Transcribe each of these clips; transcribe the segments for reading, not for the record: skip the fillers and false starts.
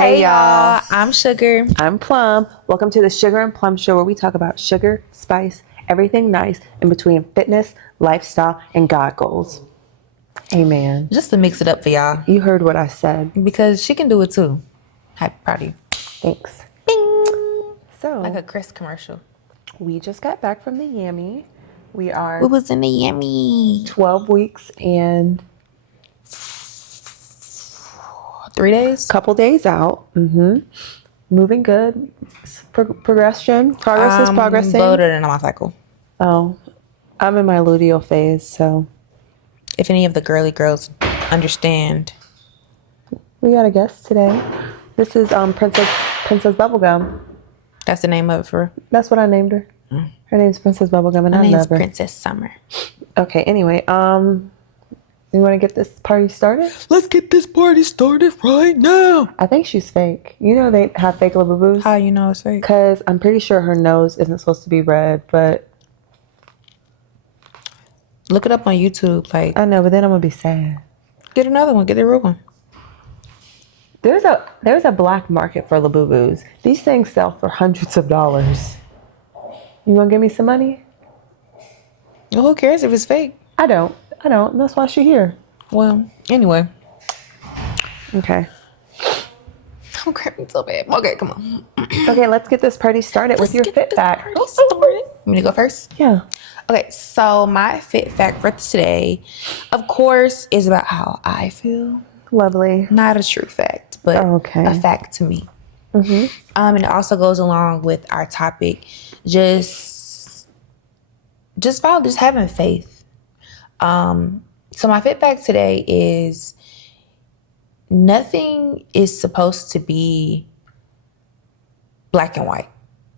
Hey y'all, I'm Sugar. I'm Plum. Welcome to the Sugar and Plum Show, where we talk about sugar, spice, everything nice in between fitness, lifestyle, and God goals. Amen. Just to mix it up for y'all. You heard what I said. Because she can do it too. Happy party. Thanks. Bing. So, Like a Chris commercial. we just got back from the Yammy. We are We was in the Yummy. 12 weeks and 3 days. couple days out. Moving good. Progression. Progress is progressing. Loaded in on my cycle. Oh, I'm in my luteal phase, so. If any of the girly girls understand. We got a guest today. This is Princess Bubblegum. That's the name of it for. That's what I named her. Her name's Princess Bubblegum, and Her I name's love her. Princess Summer. Okay. Anyway, you want to get this party started? Let's get this party started right now. I think she's fake. You know they have fake Labubus? How you know it's fake? Because I'm pretty sure her nose isn't supposed to be red, but Look it up on YouTube. Like, I know. But then I'm gonna be sad. get another one. Get the real one. There's a black market for Labubus. These things sell for hundreds of dollars. You want to give me some money? Well, who cares if it's fake? I don't. That's why she's here. Well, anyway. Okay. I'm cramping so bad. Okay, come on. Okay, let's get this party started with your fit fact. Want me to go first? Yeah. Okay, so my fit fact for today, of course, is about how I feel. Lovely. Not a true fact, but Okay. a fact to me. And it also goes along with our topic, just having faith. So my fit fact today is nothing is supposed to be black and white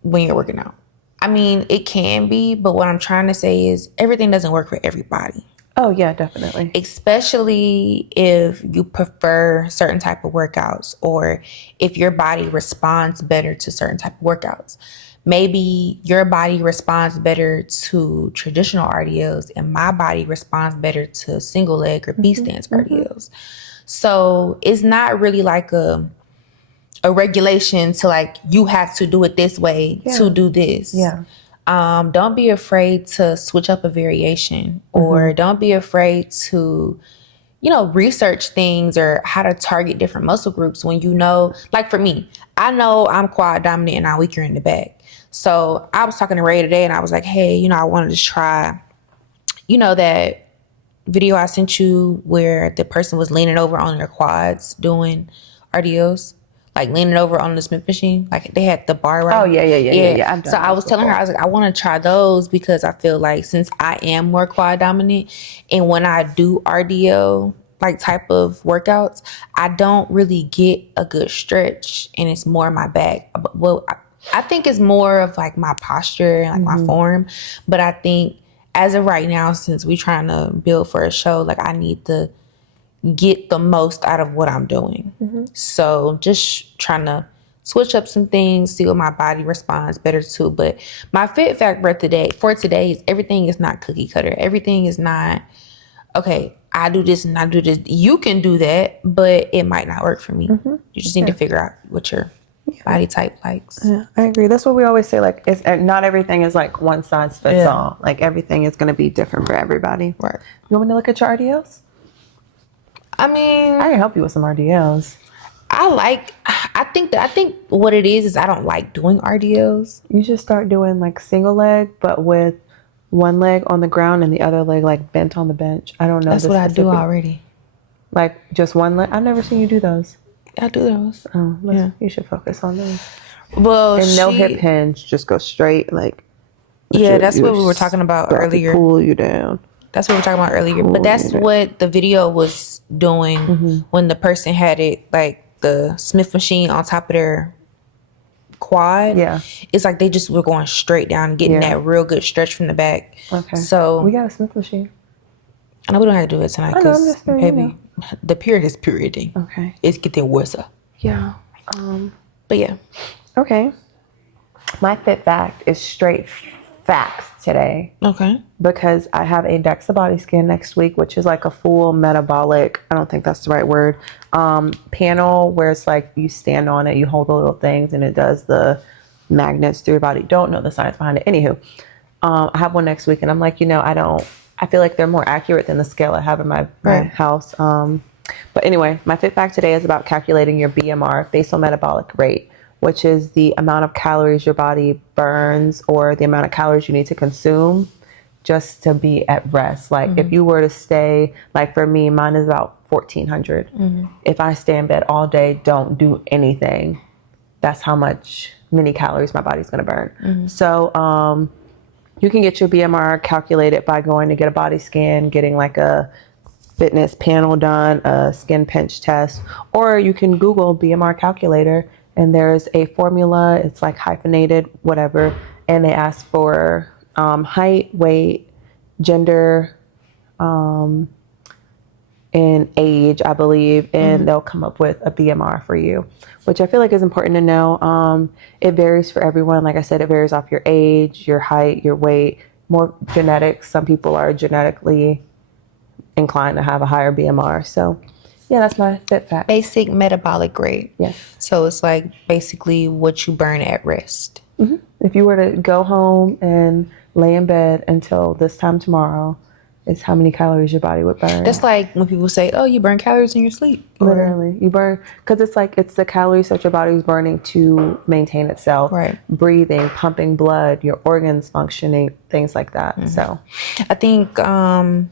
when you're working out. I mean, it can be, but what I'm trying to say is everything doesn't work for everybody. Oh, yeah, definitely. Especially if you prefer certain type of workouts or if your body responds better to certain type of workouts. Maybe your body responds better to traditional RDLs and my body responds better to single leg or B-stance RDLs. So it's not really like a regulation to like, you have to do it this way to do this. Yeah. Don't be afraid to switch up a variation or don't be afraid to, research things or how to target different muscle groups when you know, like for me, I know I'm quad dominant and I'm weaker in the back. So I was talking to Ray today and I was like, hey, I wanted to try, that video I sent you where the person was leaning over on their quads doing RDOs. Like leaning over on the Smith machine, like they had the bar right. Oh yeah. So I was telling her, I was like, I want to try those because I feel like since I am more quad dominant, and when I do RDO like type of workouts, I don't really get a good stretch, and it's more my back. Well, I think it's more of like my posture and like my form, but I think as of right now, since we're trying to build for a show, like I need to get the most out of what I'm doing. So just trying to switch up some things, see what my body responds better to. But my fit fact for today is everything is not cookie cutter. Everything is not, okay, I do this and I do this. You can do that, but it might not work for me. You just need to figure out what your body type likes. Yeah, I agree. That's what we always say. Like, it's not everything is like one size fits all. Like everything is going to be different for everybody. Right. You want me to look at your RDLs? I mean, I can help you with some RDLs. I think what it is I don't like doing RDLs. You should start doing like single leg, but with one leg on the ground and the other leg like bent on the bench. I don't know. That's what I do already. Like just one leg? I've never seen you do those. I do those. Oh, you should focus on those. Well, and no hip hinge, just go straight. Like, that's what we were talking about earlier. Pull you down. That's what we were talking about earlier. But that's what the video was doing when the person had it, like the Smith machine on top of their quad. Yeah. It's like they just were going straight down and getting that real good stretch from the back. Okay. So we got a Smith machine. I know we don't have to do it tonight because maybe the period is perioding. Okay. It's getting worse. Yeah. But yeah. Okay. My fit fact is straight facts today. Okay. Because I have a DEXA body scan next week, which is like a full metabolic, I don't think that's the right word, panel where it's like you stand on it, you hold the little things, and it does the magnets through your body. Don't know the science behind it. Anywho, I have one next week, and I'm like, I feel like they're more accurate than the scale I have in my house. But anyway, my fit fact today is about calculating your BMR, basal metabolic rate, which is the amount of calories your body burns or the amount of calories you need to consume just to be at rest. Like if you were to stay, like for me, mine is about 1400. If I stay in bed all day, don't do anything, that's how many calories my body's going to burn. So you can get your BMR calculated by going to get a body scan, getting like a fitness panel done, a skin pinch test, or you can Google BMR calculator, and there's a formula. It's like hyphenated, whatever, and they ask for height, weight, gender, and age, I believe, and they'll come up with a BMR for you, which I feel like is important to know. It varies for everyone. Like I said, it varies off your age, your height, your weight, more genetics. Some people are genetically inclined to have a higher BMR. So yeah, that's my fit fact. Basic metabolic rate. Yes. So it's like basically what you burn at rest. If you were to go home and lay in bed until this time tomorrow, it's how many calories your body would burn. That's like when people say, oh, you burn calories in your sleep. Literally, you burn, because it's the calories that your body is burning to maintain itself. Right. Breathing, pumping blood, your organs functioning, things like that. So I think, who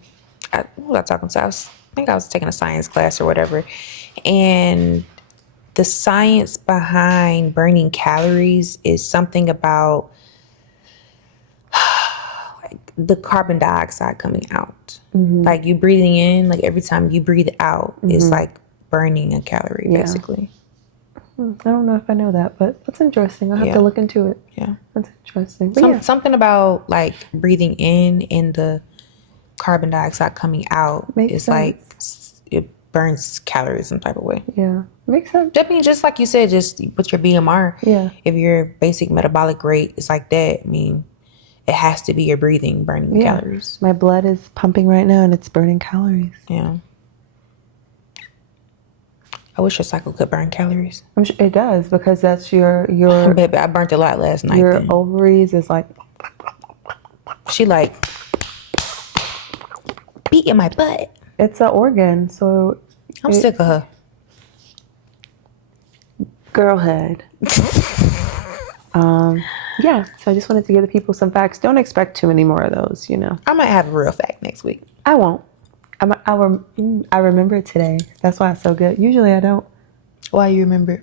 was I talking to? I think I was taking a science class or whatever. And the science behind burning calories is something about the carbon dioxide coming out. Like you breathing in, like every time you breathe out, it's like burning a calorie, basically. I don't know if I know that, but that's interesting. I'll have to look into it. Yeah. That's interesting. But Something about like breathing in and the carbon dioxide coming out is like it burns calories some type of way. Yeah. Makes sense. I mean, just like you said, just with your BMR, if your basic metabolic rate is like that, I mean, it has to be your breathing burning calories. My blood is pumping right now and it's burning calories. Yeah. I wish your cycle could burn calories. I'm sure it does, because that's your Baby, I burnt a lot last night. Your ovaries is like, she like beating my butt. It's an organ, so I'm sick of her. Girlhood. Yeah, so I just wanted to give the people some facts. Don't expect too many more of those, I might have a real fact next week. I won't. I remember it today. That's why it's so good. Usually I don't. Why you remember?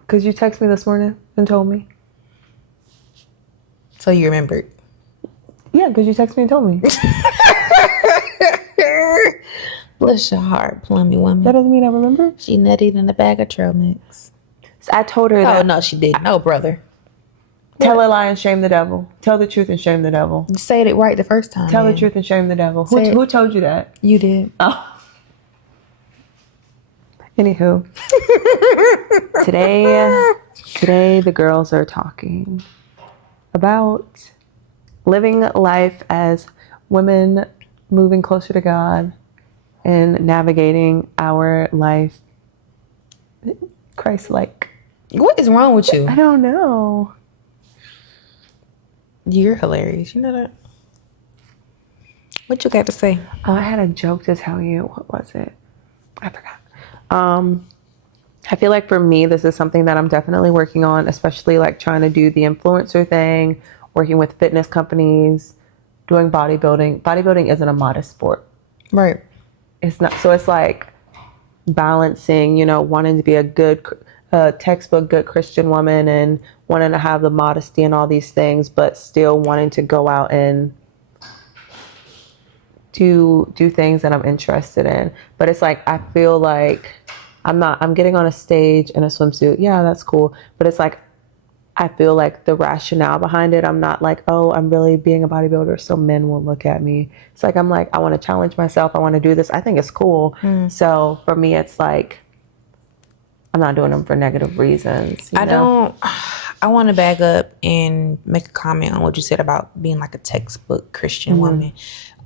Because you texted me this morning and told me. So you remembered? Yeah, because you texted me and told me. Bless your heart, plummy woman. That doesn't mean I remember. She nutted in a bag of trail mix. So I told her that. Oh, no, she didn't. No, brother. Tell a lie and shame the devil. Tell the truth and shame the devil. You said it right the first time. Tell the truth and shame the devil. Who told you that? You did. Oh. Anywho. Today the girls are talking about living life as women moving closer to God and navigating our life Christ-like. What is wrong with you? I don't know. You're hilarious. You know that? What you got to say? I had a joke to tell you. What was it? I forgot. I feel like for me, this is something that I'm definitely working on, especially like trying to do the influencer thing, working with fitness companies, doing bodybuilding. Bodybuilding isn't a modest sport. Right. It's not. So it's like balancing, wanting to be a good textbook good Christian woman and wanting to have the modesty and all these things, but still wanting to go out and do things that I'm interested in. But it's like, I feel like I'm getting on a stage in a swimsuit. Yeah, that's cool. But it's like, I feel like the rationale behind it, I'm not like, oh, I'm really being a bodybuilder so men will look at me. It's like, I'm like, I want to challenge myself. I want to do this. I think it's cool. So for me, it's like, I'm not doing them for negative reasons. I want to back up and make a comment on what you said about being like a textbook Christian woman.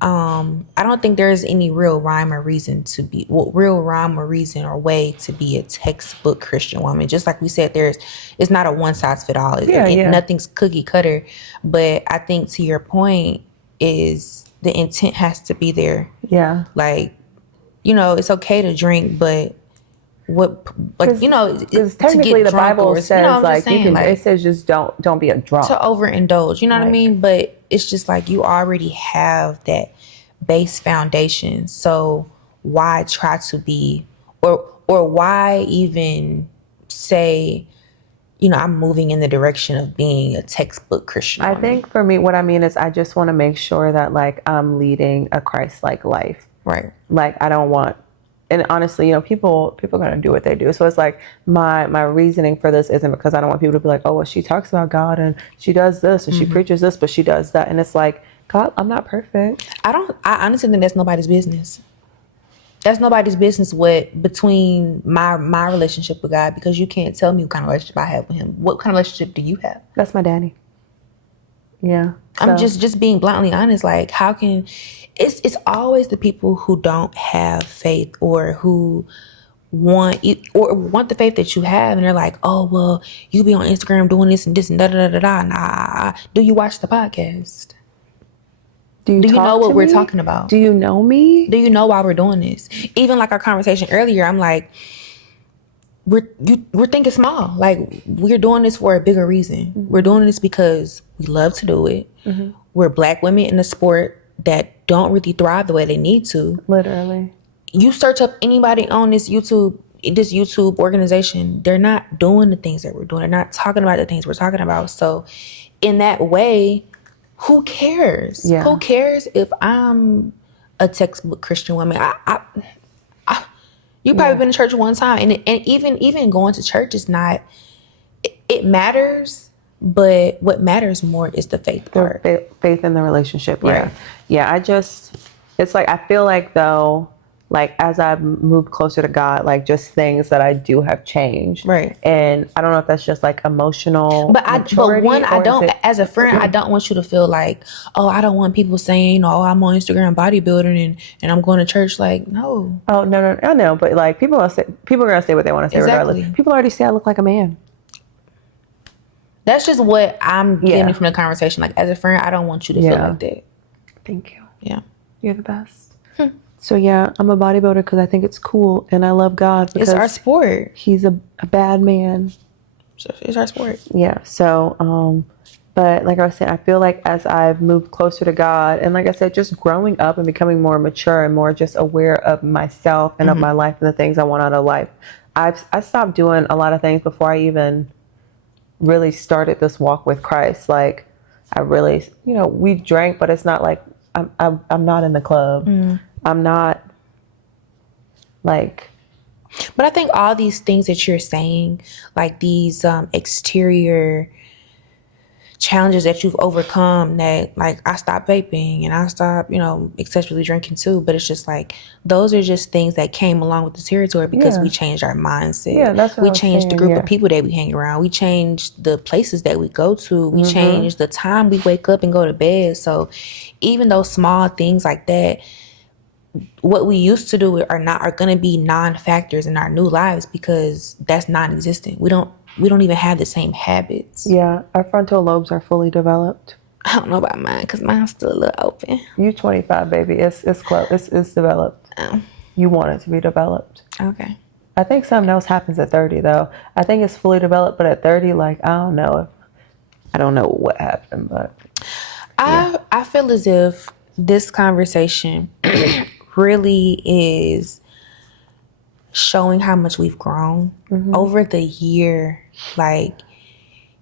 I don't think there's any real rhyme or reason to be real rhyme or reason or way to be a textbook Christian woman. Just like we said, it's not a one size fit all. Nothing's cookie cutter. But I think to your point is the intent has to be there. Yeah. Like, it's okay to drink, but because technically the Bible says it says just don't be a drunk, to overindulge, what I mean? But it's just like you already have that base foundation, so why try to be or why even say I'm moving in the direction of being a textbook Christian woman? I think for me what I mean is I just want to make sure that like I'm leading a Christ-like life, right? Like I don't want. And honestly, people are going to do what they do. So it's like my reasoning for this isn't because I don't want people to be like, oh, well, she talks about God and she does this and she preaches this, but she does that. And it's like, God, I'm not perfect. I honestly think that's nobody's business. That's nobody's business between my relationship with God, because you can't tell me what kind of relationship I have with him. What kind of relationship do you have? That's my daddy. Yeah. So. I'm just being bluntly honest. Like, how can... It's always the people who don't have faith or who want the faith that you have, and they're like, oh, well, you be on Instagram doing this and this and da da da da. Nah, do you watch the podcast? Do you know what we're talking about? Do you know me? Do you know why we're doing this? Even like our conversation earlier, I'm like, we're thinking small. Like, we're doing this for a bigger reason. Mm-hmm. We're doing this because we love to do it. Mm-hmm. We're Black women in a sport that don't really thrive the way they need to. Literally. You search up anybody on this YouTube organization, they're not doing the things that we're doing. They're not talking about the things we're talking about. So in that way, who cares? Yeah. Who cares if I'm a textbook Christian woman? You've probably been to church one time, and even going to church is not, it matters. But what matters more is the faith part. Faith in the relationship. Right. Yeah. It's like, I feel like though, like as I've moved closer to God, like just things that I do have changed. Right. And I don't know if that's just like emotional. As a friend, I don't want you to feel like, oh, I don't want people saying, oh, I'm on Instagram bodybuilding and I'm going to church. Like, no. Oh, no. I know. But like people are going to say what they want to say regardless. People already say I look like a man. That's just what I'm getting from the conversation. Like, as a friend, I don't want you to feel like that. Thank you. Yeah. You're the best. So, yeah, I'm a bodybuilder because I think it's cool and I love God. It's our sport. He's a bad man. So it's our sport. Yeah. So, but like I was saying, I feel like as I've moved closer to God and like I said, just growing up and becoming more mature and more just aware of myself and of my life and the things I want out of life, I stopped doing a lot of things before I even really started this walk with Christ. Like I really, we drank, but it's not like I'm not in the club. I'm not like. But I think all these things that you're saying, like these exterior challenges that you've overcome, that like I stopped vaping and I stopped, excessively drinking too. But it's just like, those are just things that came along with the territory because we changed our mindset. Yeah, that's what we changed the group of people that we hang around. We changed the places that we go to. We changed the time we wake up and go to bed. So even those small things like that, what we used to do are going to be non-factors in our new lives because that's non-existent. We don't even have the same habits. Yeah, our frontal lobes are fully developed. I don't know about mine because mine's still a little open. You 25, baby. It's close. It's developed. Oh. You want it to be developed. Okay. I think something else happens at 30 though. I think it's fully developed, but at 30, like I don't know what happened, but I feel as if this conversation really is showing how much we've grown over the year. Like,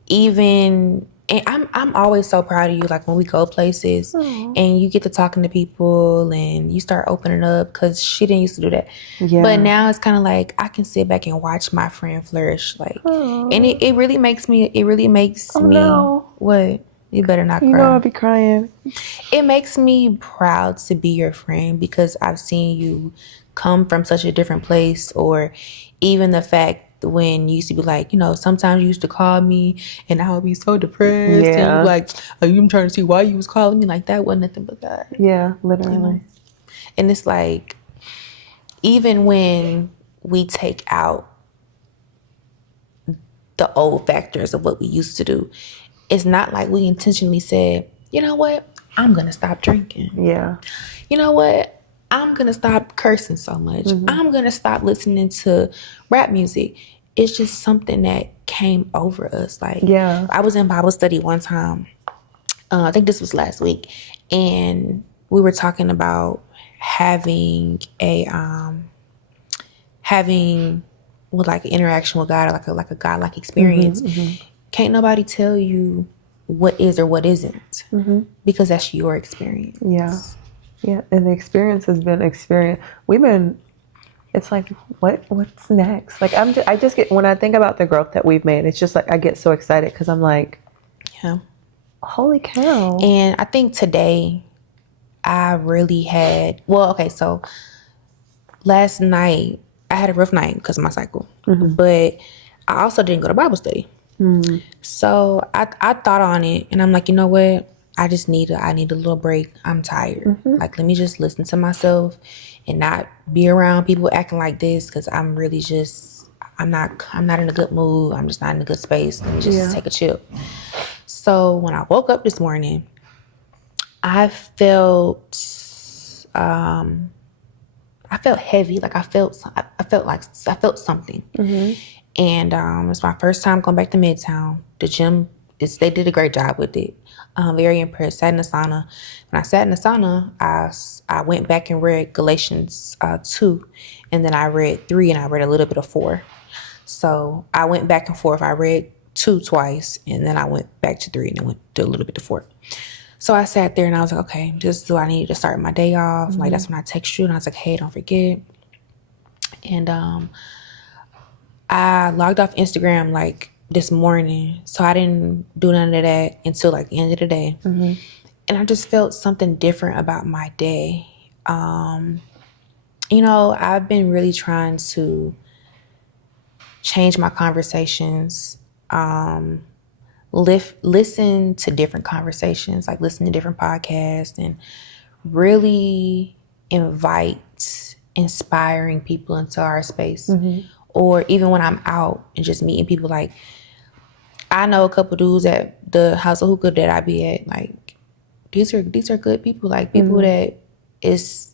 even, and I'm always so proud of you. Like when we go places and you get to talking to people and you start opening up, because she didn't used to do that. Yeah. But now it's kind of like I can sit back and watch my friend flourish. Like, and it really makes me. No. What? You better not cry. You know I'll be crying. It makes me proud to be your friend because I've seen you come from such a different place, or even the fact when you used to be like, sometimes you used to call me and I would be so depressed. And you like, I'm trying to see why you was calling me. Like, that wasn't nothing but God. Yeah, literally. And it's like, even when we take out the old factors of what we used to do, it's not like we intentionally said, you know what, I'm going to stop drinking. Yeah. You know what, I'm going to stop cursing so much. I'm going to stop listening to rap music. It's just something that came over us. Like, I was in Bible study one time. I think this was last week. And we were talking about having like an interaction with God, like a God-like experience. Can't nobody tell you what is or what isn't, because that's your experience. Yeah, and the experience has been experience. It's like, what's next? Like, I just get, when I think about the growth that we've made, it's just like I get so excited because I'm like, holy cow. And I think today I really had, so last night I had a rough night because of my cycle, but I also didn't go to Bible study. So I thought on it, and I'm like, you know what? I need a little break. I'm tired. Like, let me just listen to myself and not be around people acting like this, because I'm really just, I'm not in a good mood. I'm just not in a good space. Let me just take a chill. So when I woke up this morning, I felt heavy. Like I felt something. And it's my first time going back to Midtown. The gym, they did a great job with it. Very impressed. Sat in the sauna. When I sat in the sauna, I went back and read Galatians 2, and then I read 3, and I read a little bit of 4. So I went back and forth. I read 2 twice, and then I went back to 3, and then went to a little bit of 4. So I sat there and I was like, okay, this is what I need to start my day off. Like, that's when I text you, and I was like, hey, don't forget. And I logged off Instagram like this morning, so I didn't do none of that until like the end of the day. And I just felt something different about my day. I've been really trying to change my conversations, listen to different conversations, like listen to different podcasts, and really invite inspiring people into our space. Or even when I'm out and just meeting people, like I know a couple dudes at the House of Hookah that I be at, like these are good people, like people that is,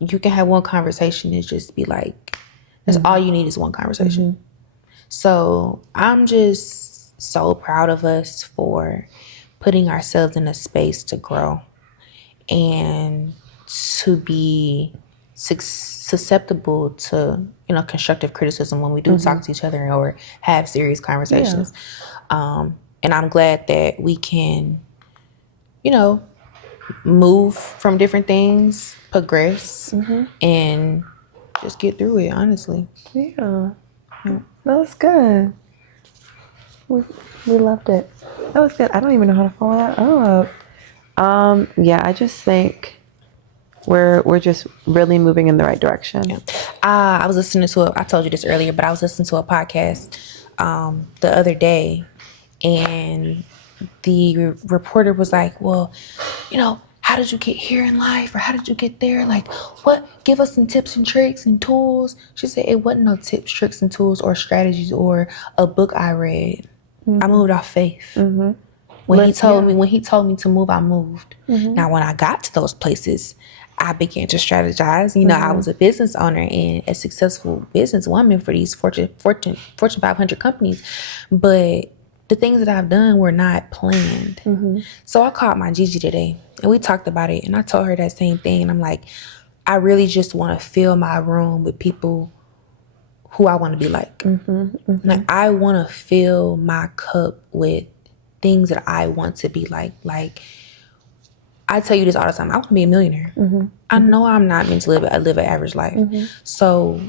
you can have one conversation and just be like, that's all you need is one conversation. So I'm just so proud of us for putting ourselves in a space to grow and to be susceptible to constructive criticism when we do talk to each other or have serious conversations. And I'm glad that we can move from different things, progress, and just get through it, honestly. That was good. We loved it. That was good. I don't even know how to follow that up. I just think we're just really moving in the right direction. I was listening to I told you this earlier, but I was listening to a podcast the other day, and the reporter was like, well, how did you get here in life, or how did you get there? Like, give us some tips and tricks and tools. She said it wasn't no tips, tricks, and tools or strategies or a book I read. I moved off faith. When he told me to move, I moved. Now, when I got to those places, I began to strategize. I was a business owner and a successful businesswoman for these Fortune 500 companies, but the things that I've done were not planned. So I called my Gigi today and we talked about it, and I told her that same thing. And I'm like, I really just want to fill my room with people who I want to be like. Like, I want to fill my cup with things that I want to be like. Like, I tell you this all the time, I want to be a millionaire. I know I'm not meant to live an average life. So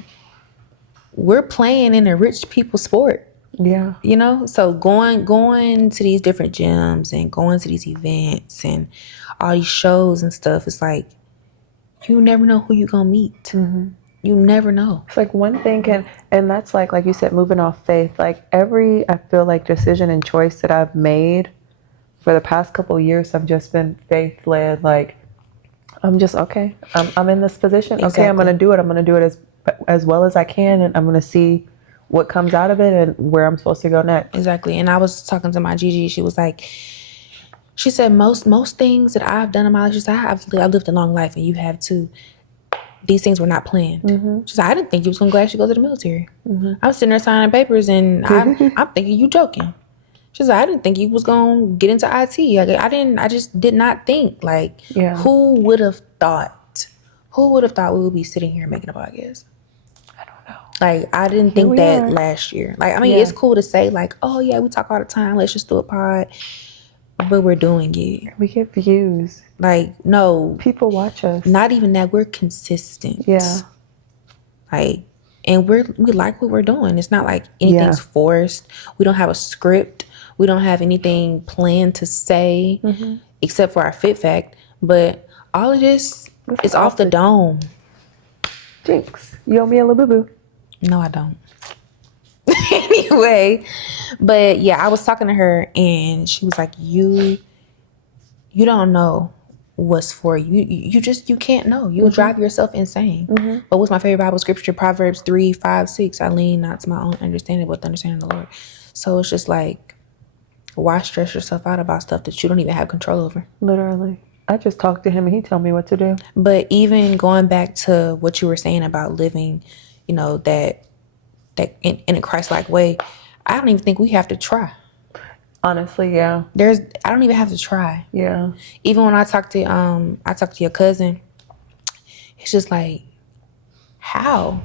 we're playing in a rich people sport. So going to these different gyms and going to these events and all these shows and stuff, it's like, you never know who you're gonna meet. You never know. It's like one thing and that's like you said, moving off faith. Like I feel like decision and choice that I've made for the past couple of years have just been faith led. Like I'm just okay. I'm in this position. Exactly. Okay, I'm gonna do it. I'm gonna do it as well as I can, and I'm gonna see what comes out of it and where I'm supposed to go next. Exactly. And I was talking to my Gigi. She was like, she said most things that I've done in my life. She said I've lived a long life, and you have too. These things were not planned. She said I didn't think you was gonna go actually go to the military. I was sitting there signing papers, and I'm thinking you joking. She said I didn't think you was gonna get into IT. I just did not think. Like, who would have thought? Who would have thought we would be sitting here making a podcast? Like, I didn't think that last year. Like, I mean, it's cool to say, like, oh, yeah, we talk all the time. Let's just do a pod. But we're doing it. We get views. Like, no. People watch us. Not even that. We're consistent. Yeah. Like, and we like what we're doing. It's not like anything's forced. We don't have a script. We don't have anything planned to say except for our fit fact. But all of this is off the dome. Jinx, you owe me a little boo-boo. No, I don't. Anyway, but yeah, I was talking to her and she was like, you don't know what's for you. You can't know. You'll drive yourself insane. But what's my favorite Bible scripture? Proverbs 3:5-6. I lean not to my own understanding, but the understanding of the Lord. So it's just like, why stress yourself out about stuff that you don't even have control over? Literally. I just talked to him and he told me what to do. But even going back to what you were saying about living, you know, that in a Christ-like way, I don't even think we have to try. Honestly, yeah. I don't even have to try. Yeah. Even when I talked to your cousin, it's just like, how?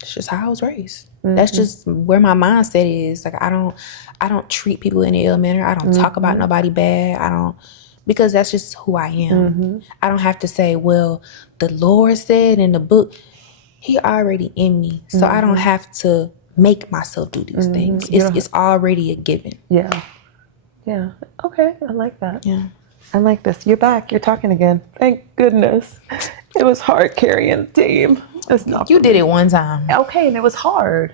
It's just how I was raised. That's just where my mindset is. Like, I don't treat people in an ill manner. I don't talk about nobody bad. Because that's just who I am. I don't have to say, well, the Lord said in the book. He already in me. So I don't have to make myself do these things. It's already a given. Yeah. Yeah. Okay. I like that. Yeah. I like this. You're back. You're talking again. Thank goodness. It was hard carrying the team. It's not. You did it one time. Okay. And it was hard.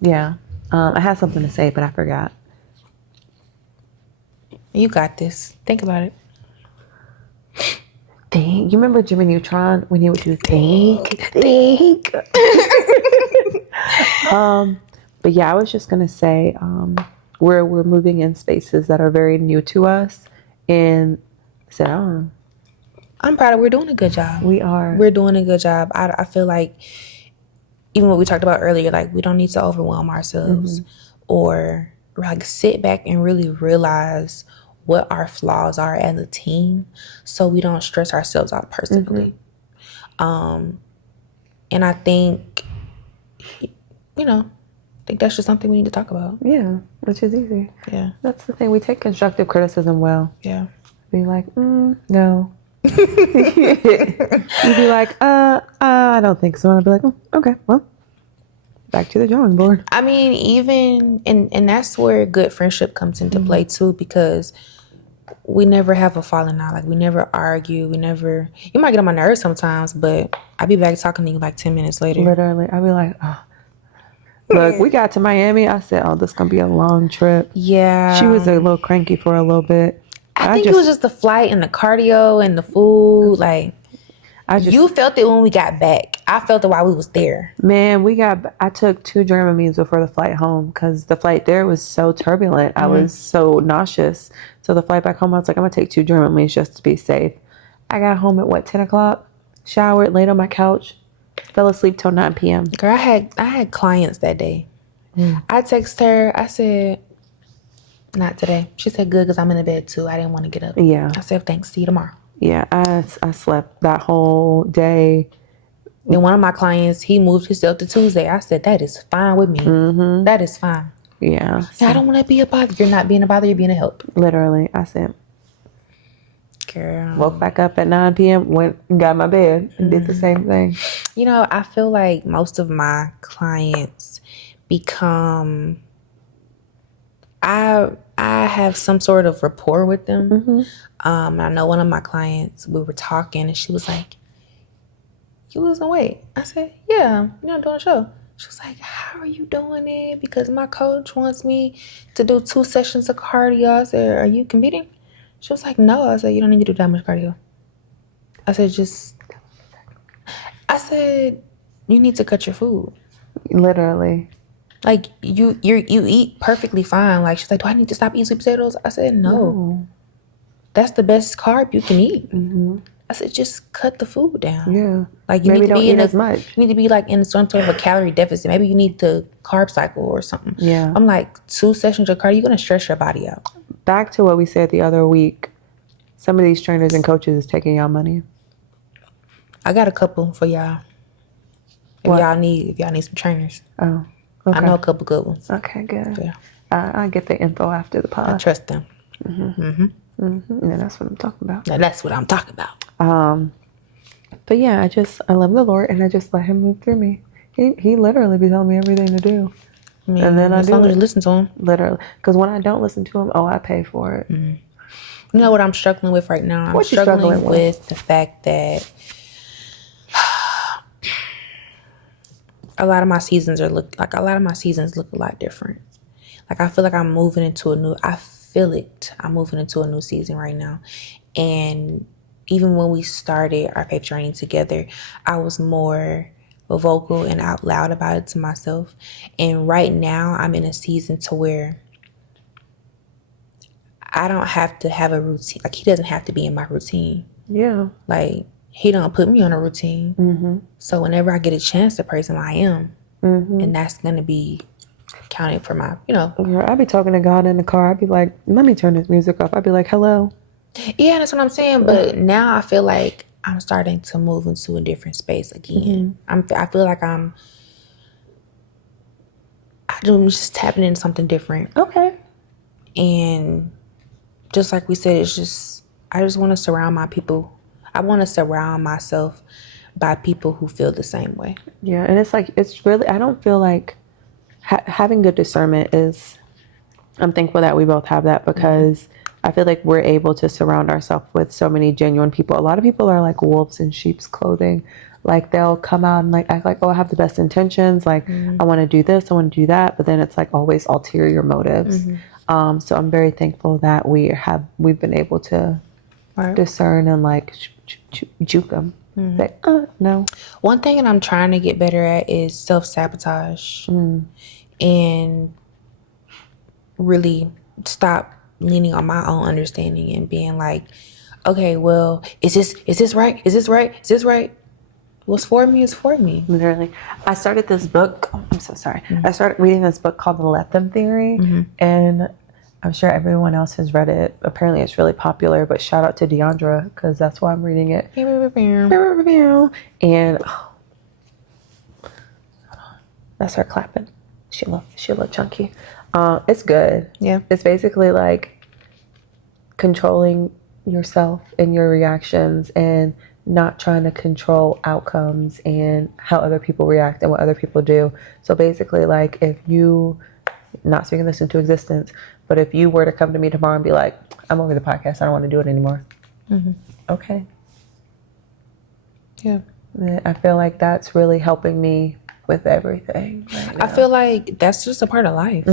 Yeah. I had something to say, but I forgot. You got this. Think about it. Think. You remember Jimmy Neutron when he would do think? But yeah, I was just gonna say, we're moving in spaces that are very new to us, and so I'm proud of. We're doing a good job. We are. We're doing a good job. I feel like even what we talked about earlier, like we don't need to overwhelm ourselves or like sit back and really realize what our flaws are as a team so we don't stress ourselves out personally. And I think, I think that's just something we need to talk about. Yeah, which is easy. Yeah. That's the thing. We take constructive criticism well. Yeah. Be like, no. You'd be like, I don't think so. And I'd be like, okay, well, back to the drawing board. I mean, even, and that's where good friendship comes into play too, because we never have a falling out. Like, we never argue. You might get on my nerves sometimes, but I'll be back talking to you like 10 minutes later. Literally. I'll be like, oh. Look, we got to Miami. I said, oh, this is going to be a long trip. Yeah. She was a little cranky for a little bit. I think it was just the flight and the cardio and the food. Like, you felt it when we got back. I felt it while we was there. Man, I took 2 Dramamines before the flight home because the flight there was so turbulent. I was so nauseous. So the flight back home, I was like, I'm going to take 2 Dramamines just to be safe. I got home at 10 o'clock, showered, laid on my couch, fell asleep till 9 p.m. Girl, I had clients that day. I texted her. I said, not today. She said, good, because I'm in the bed too. I didn't want to get up. Yeah. I said, thanks. See you tomorrow. Yeah, I slept that whole day. Then one of my clients, he moved himself to Tuesday. I said, that is fine with me. That is fine. Yeah. So, I don't want to be a bother. You're not being a bother. You're being a help. Literally. I said, girl. Woke back up at 9 p.m., went and got my bed and did the same thing. I feel like most of my clients become... I have some sort of rapport with them. I know one of my clients, we were talking and she was like, you losing weight? I said, yeah, doing a show. She was like, how are you doing it? Because my coach wants me to do 2 sessions of cardio. I said, are you competing? She was like, no. I said, you don't need to do that much cardio. I said, you need to cut your food. Literally. Like, you eat perfectly fine. Like, she's like, do I need to stop eating sweet potatoes? I said, no. That's the best carb you can eat. I said, just cut the food down. Yeah. Like, you Maybe need to don't be eat as much. You need to be like in some sort of a calorie deficit. Maybe you need the carb cycle or something. Yeah. I'm like, 2 sessions of cardio, you're gonna stress your body out. Back to what we said the other week. Some of these trainers and coaches is taking y'all money. I got a couple for y'all. If y'all need some trainers. Oh. Okay. I know a couple good ones. Okay, good. Yeah. I'll get the info after the pod. I trust them. Yeah, that's what I'm talking about. Now that's what I'm talking about. But yeah, I love the Lord, and I just let Him move through me. He literally be telling me everything to do, and then I as do long as it. you listen to him. Literally, because when I don't listen to Him, I pay for it. You know what I'm struggling with right now? What you struggling with? The fact that a lot of my seasons look a lot different. Like, I feel like I'm moving into a new season right now. And even when we started our faith journey together, I was more vocal and out loud about it to myself. And right now I'm in a season to where I don't have to have a routine. Like, He doesn't have to be in my routine. Yeah. Like, He don't put me on a routine. So whenever I get a chance to praise Him, I am. And that's going to be counted for my, Girl, I be talking to God in the car. I'd be like, let me turn this music off. I'd be like, hello. Yeah, that's what I'm saying. But now I feel like I'm starting to move into a different space again. I feel like I'm just tapping into something different. Okay. And just like we said, I just want to surround my people. I want to surround myself by people who feel the same way. Yeah, and it's really, I don't feel like having good discernment I'm thankful that we both have that, because I feel like we're able to surround ourselves with so many genuine people. A lot of people are like wolves in sheep's clothing. Like, they'll come out and like act like, I have the best intentions. Like, I want to do this, I want to do that. But then it's like always ulterior motives. So I'm very thankful that we've been able to discern and like juke them. Like, no. One thing that I'm trying to get better at is self-sabotage. And really stop leaning on my own understanding and being like, okay, well, is this right? Is this right? Is this right? What's for me is for me. Literally. I started this book. I'm so sorry. I started reading this book called The Let Them Theory. And I'm sure everyone else has read it. Apparently it's really popular, but shout out to Deandra, because that's why I'm reading it. And that's her clapping. She look chunky. It's good. Yeah. It's basically like controlling yourself and your reactions and not trying to control outcomes and how other people react and what other people do. So basically, like, if you, not speaking this into existence, but if you were to come to me tomorrow and be like, I'm over the podcast, I don't want to do it anymore. Okay. Yeah. I feel like that's really helping me with everything right now. I feel like that's just a part of life.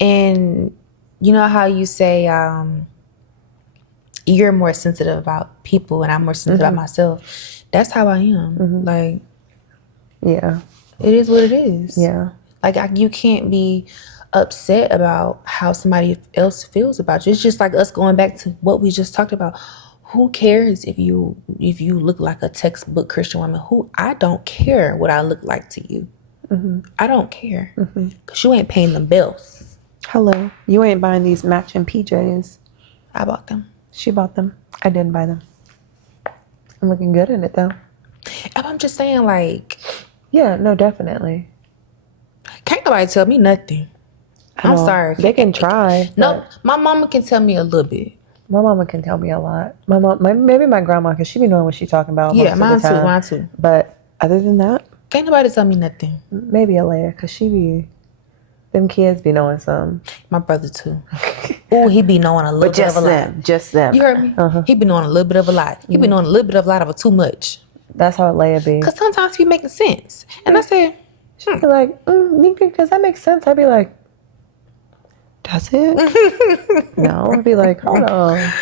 And you know how you say you're more sensitive about people and I'm more sensitive about myself. That's how I am. Like, yeah, it is what it is. Yeah. Like, you can't be upset about how somebody else feels about you. It's just like us going back to what we just talked about. Who cares if you look like a textbook Christian woman? I don't care what I look like to you. I don't care, because you ain't paying the bills. Hello, you ain't buying these matching PJs. I bought them. She bought them. I didn't buy them. I'm looking good in it though. I'm just saying, like, yeah, no, definitely. Can't nobody tell me nothing. I'm sorry. They can try. No, my mama can tell me a little bit. My mama can tell me a lot. Maybe my grandma, because she be knowing what she's talking about. Yeah, mine too. But other than that, can't nobody tell me nothing. Maybe Alea, because them kids be knowing some. My brother too. Oh, he be knowing a little bit of a lot. Just them. You heard me? He be knowing a little bit of a lot. He be knowing a little bit of a lot of a too much. That's how Leia be. Because sometimes you making sense. And I said, She'd be like, does that make sense? I'd be like, does it? No. I'd be like, hold on.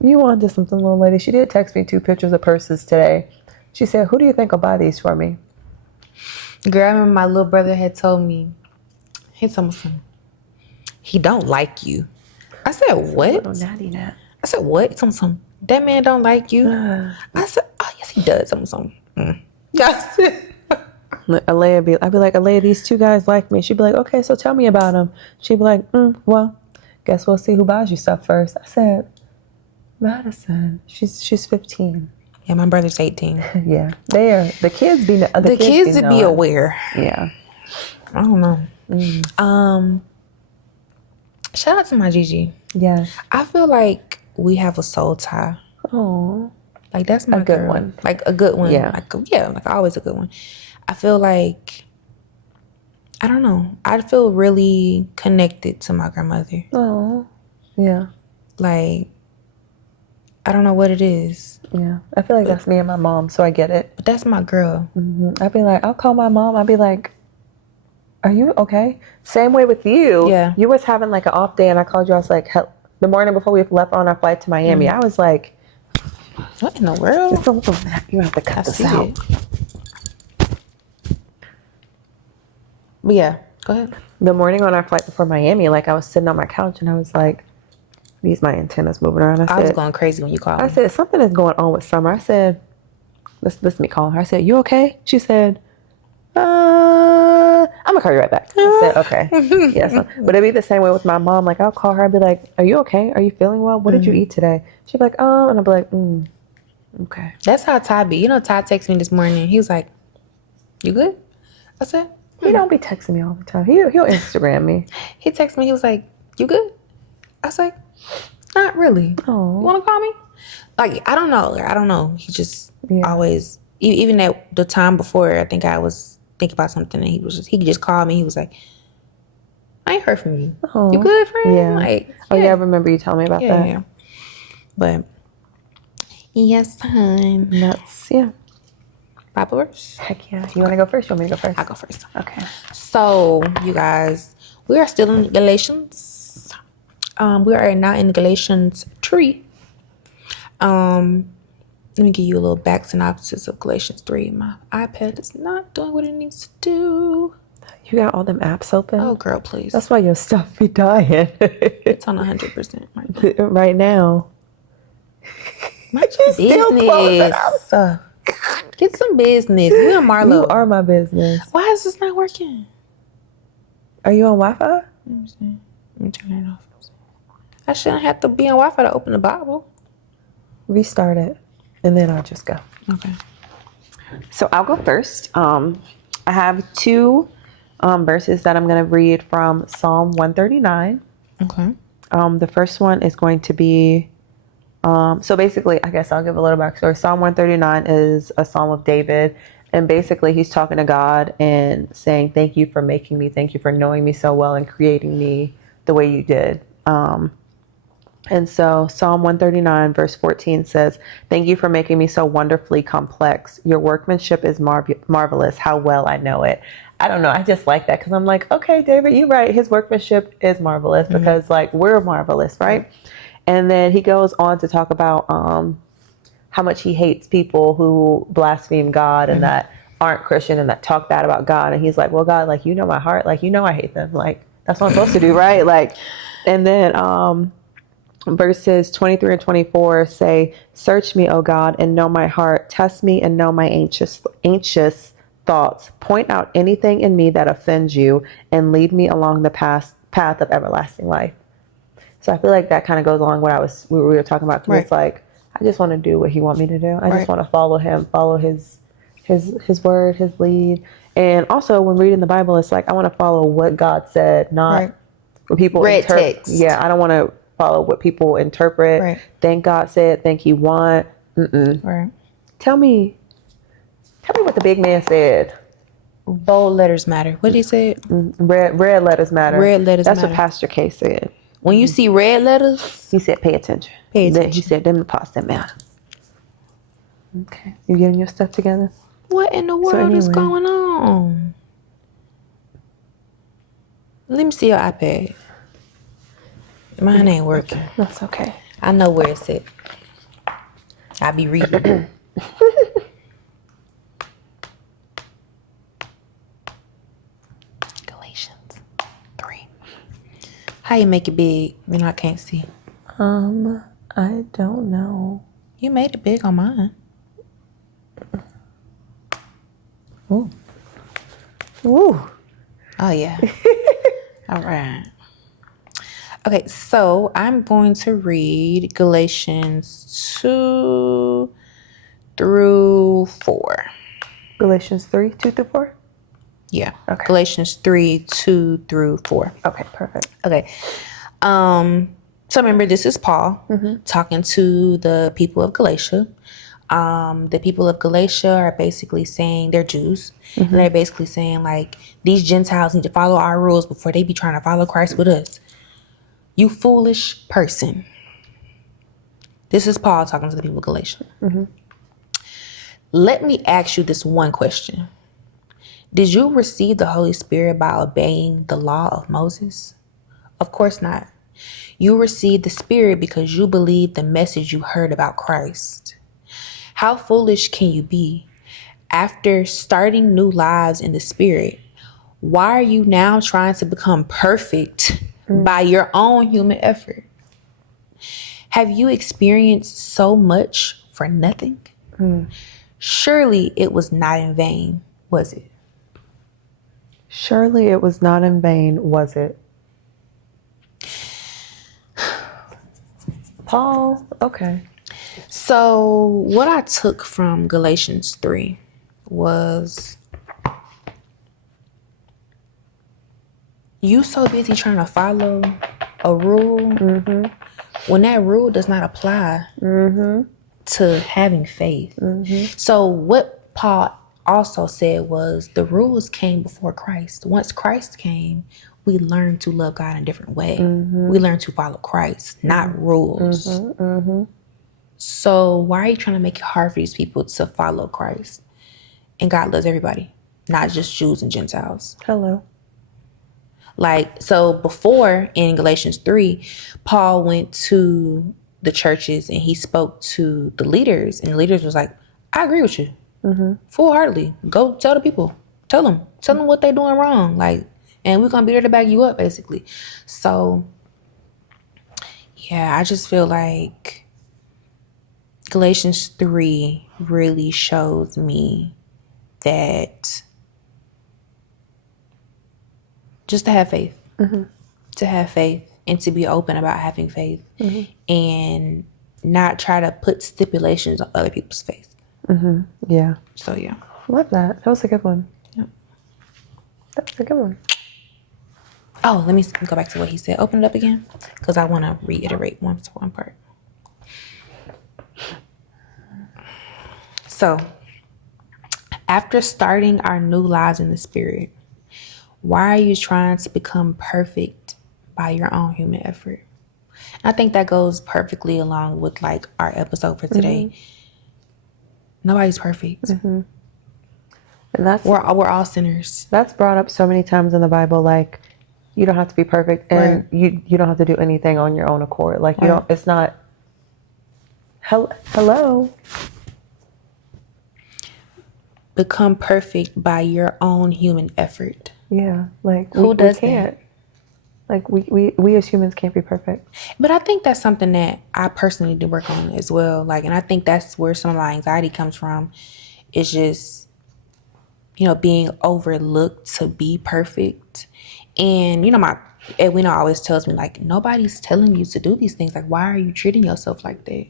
You wanted something, little lady. She did text me 2 pictures of purses today. She said, who do you think will buy these for me? girl, I remember my little brother had told me, he told me something. He don't like you. I said, what? I said, what? He told me something. That man don't like you. I said, oh, yes, he does. Told me something. Yes. I'd be like, Alea, these 2 guys like me. She'd be like, okay, so tell me about them. She'd be like, well, guess we'll see who buys you stuff first. I said, Madison, she's 15. Yeah, my brother's 18. Yeah, they are. The kids be the kids would be aware. Yeah, I don't know. Shout out to my Gigi. Yes, I feel like we have a soul tie. Oh, like that's my good girl. one. Like a good one. Yeah, like always a good one. I feel like I don't know. I feel really connected to my grandmother. Oh, yeah. Like I don't know what it is. Yeah, I feel like that's me and my mom, so I get it. But that's my girl. I'd be like, I'll call my mom. I'd be like, are you okay? Same way with you. Yeah. You was having like an off day, and I called you. I was like, the morning before we left on our flight to Miami, I was like, what in the world? You have to cut this out. But yeah, go ahead. The morning on our flight before Miami, like I was sitting on my couch, and I was like, these my antennas moving around. I was going crazy when you called me. I said, something is going on with Summer. I said, listen me calling her. I said, you okay? She said, I'm gonna call you right back. I said, okay. Yes. But it'd be the same way with my mom. Like I'll call her. I'd be like, are you okay? Are you feeling well? What did you eat today? She'd be like, and I'd be like, okay. That's how Ty be. You know, Ty texted me this morning. He was like, you good? I said, He don't be texting me all the time. He'll Instagram me. He texted me. He was like, you good? I was like, not really. Oh. You want to call me? Like, I don't know. He just always, even at the time before, I think I was thinking about something, and he could just call me. He was like, I ain't heard from you. Oh. You good, friend? Yeah. Like, yeah. Oh, yeah, I remember you telling me about that. Yeah. But, yes, hon. Nuts, yeah. Bible verse? Heck yeah. You want to go first? You want me to go first? I'll go first. Okay. So, you guys, we are still in Galatians. We are now in Galatians 3. Let me give you a little back synopsis of Galatians 3. My iPad is not doing what it needs to do. You got all them apps open? Oh, girl, please. That's why your stuff be dying. It's on 100% right now. Right now. Mind your business. Get some business. You and Marlo. You are my business. Why is this not working? Are you on Wi-Fi? Let me turn it off. I shouldn't have to be on Wi-Fi to open the Bible. Restart it, and then I'll just go. Okay. So I'll go first. I have 2 verses that I'm going to read from Psalm 139. Okay. The first one is going to be, so basically, I guess I'll give a little backstory. Psalm 139 is a psalm of David. And basically, he's talking to God and saying, thank you for making me. Thank you for knowing me so well and creating me the way you did. And so Psalm 139 verse 14 says, thank you for making me so wonderfully complex. Your workmanship is marvelous. How well I know it. I don't know. I just like that because I'm like, okay, David, you're right. His workmanship is marvelous because like we're marvelous, right? And then he goes on to talk about how much he hates people who blaspheme God and that aren't Christian and that talk bad about God. And he's like, well, God, like, you know my heart. Like, you know I hate them. Like, that's what I'm supposed to do, right? Like, and then verses 23 and 24 say, search me, O God, and know my heart. Test me and know my anxious thoughts. Point out anything in me that offends you and lead me along the path of everlasting life. So I feel like that kind of goes along what we were talking about. Because it's like, I just want to do what he wants me to do. I just want to follow him, follow his word, his lead. And also when reading the Bible, it's like, I want to follow what God said, not what people read text. Yeah, I don't want to follow what people interpret. Think God said, think he want. Right. Tell me what the big man said. Bold letters matter. What did he say? Red letters matter. Red letters That's matter. what Pastor K said. When you see red letters, he said, pay attention. Pay attention. He said, them the parts that matter. Okay. You getting your stuff together? What in the world is going on? Let me see your iPad. Mine ain't working. That's okay. I know where it's at. I be reading. Galatians 3. How you make it big? You know I can't see. I don't know. You made it big on mine. Ooh. Ooh. Oh yeah. All right. Okay, so I'm going to read Galatians 2 through 4. Galatians 3, 2 through 4? Yeah. Okay. Galatians 3, 2 through 4. Okay, perfect. Okay. So remember, this is Paul talking to the people of Galatia. The people of Galatia are basically saying they're Jews, and they're basically saying like these Gentiles need to follow our rules before they be trying to follow Christ with us. You foolish person. This is Paul talking to the people of Galatia. Let me ask you this one question. Did you receive the Holy Spirit by obeying the law of Moses? Of course not. You received the Spirit because you believed the message you heard about Christ. How foolish can you be? After starting new lives in the Spirit, why are you now trying to become perfect by your own human effort? Have you experienced so much for nothing? Surely it was not in vain, was it? Surely it was not in vain, was it? Paul, okay. So what I took from Galatians 3 was you so busy trying to follow a rule when that rule does not apply to having faith. So what Paul also said was the rules came before Christ. Once Christ came, we learned to love God in a different way. We learned to follow Christ, not rules. So why are you trying to make it hard for these people to follow Christ? And God loves everybody, not just Jews and Gentiles. Hello. Like, so before in Galatians 3, Paul went to the churches and he spoke to the leaders, and the leaders was like, I agree with you full-heartedly. Go tell the people, tell them what they're doing wrong. Like, and we're going to be there to back you up, basically. So yeah, I just feel like Galatians 3 really shows me that just to have faith, and to be open about having faith, and not try to put stipulations on other people's faith. Yeah. So yeah. Love that. That was a good one. Yep. That was a good one. Oh, let me go back to what he said. Open it up again, because I want to reiterate one part. So, after starting our new lives in the Spirit, why are you trying to become perfect by your own human effort? I think that goes perfectly along with like our episode for today. Nobody's perfect. And that's We're all sinners. That's brought up so many times in the Bible. Like, you don't have to be perfect, and you don't have to do anything on your own accord. Like, you don't. It's not. Hello. Become perfect by your own human effort. Yeah. Like, who does we can't. that? Like, we as humans can't be perfect. But I think that's something that I personally need to work on as well. Like, and I think that's where some of my anxiety comes from. It's just, being overlooked to be perfect. And, my Edwina always tells me, like, nobody's telling you to do these things. Like, why are you treating yourself like that?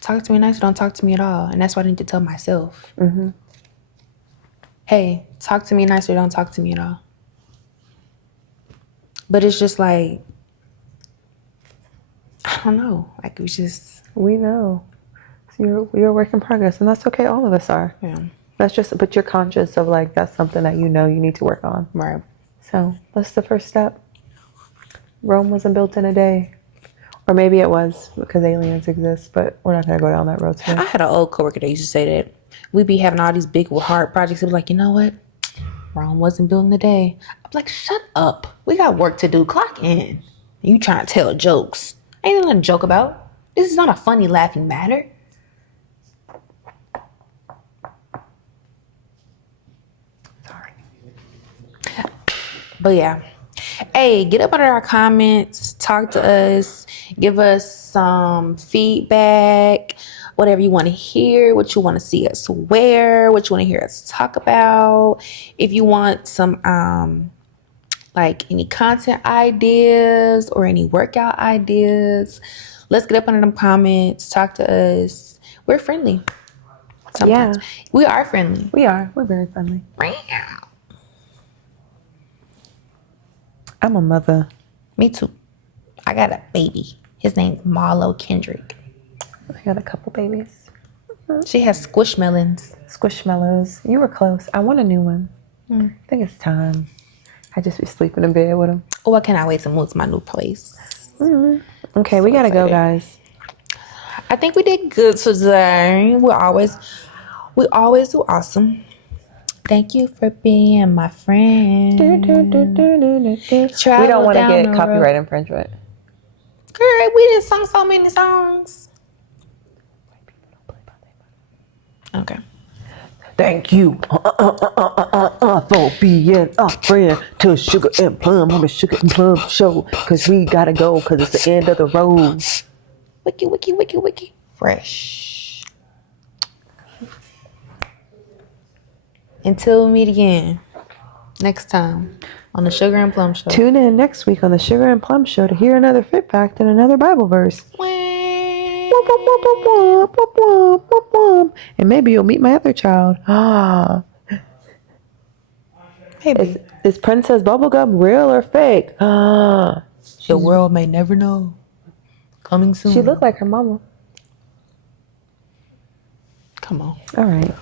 Talk to me nice or don't talk to me at all. And that's what I need to tell myself. Hey, talk to me nice or don't talk to me at all. But it's just like, I don't know. Like, We know. So you're a work in progress, and that's okay. All of us are. Yeah. That's just, but you're conscious of like, that's something that you need to work on. Right. So that's the first step. Rome wasn't built in a day. Or maybe it was because aliens exist, but we're not going to go down that road today. I had an old coworker that used to say that we be having all these big hard projects. It was like, you know what? Rome wasn't building the day. I'm like, shut up. We got work to do. Clock in. You trying to tell jokes. Ain't nothing to joke about. This is not a funny, laughing matter. Sorry. But yeah. Hey, get up under our comments. Talk to us. Give us some feedback. Whatever you want to hear. What you want to see us wear. What you want to hear us talk about. If you want some like any content ideas or any workout ideas, let's get up under them comments. Talk to us. We're friendly. Sometimes. Yeah. We are friendly. We are. We're very friendly. I'm a mother. Me too. I got a baby. His name's Marlo Kendrick. I got a couple babies. She has squishmallows. Squishmallows. You were close. I want a new one. I think it's time. I just be sleeping in bed with them. Oh, I cannot wait to move to my new place. Okay, we gotta go, guys. I think we did good today. We always do awesome. Thank you for being my friend. We don't want to get copyright infringement. Girl, we done sung so many songs. Okay. Thank you for being a friend to Sugar and Plum on the Sugar and Plum Show. Because we gotta go because it's the end of the road. Wiki. Fresh. Until we meet again next time on the Sugar and Plum Show. Tune in next week on the Sugar and Plum Show to hear another fit fact and another Bible verse. And maybe you'll meet my other child. Maybe. Is Princess Bubblegum real or fake? The world may never know. Coming soon. She looked like her mama. Come on. All right.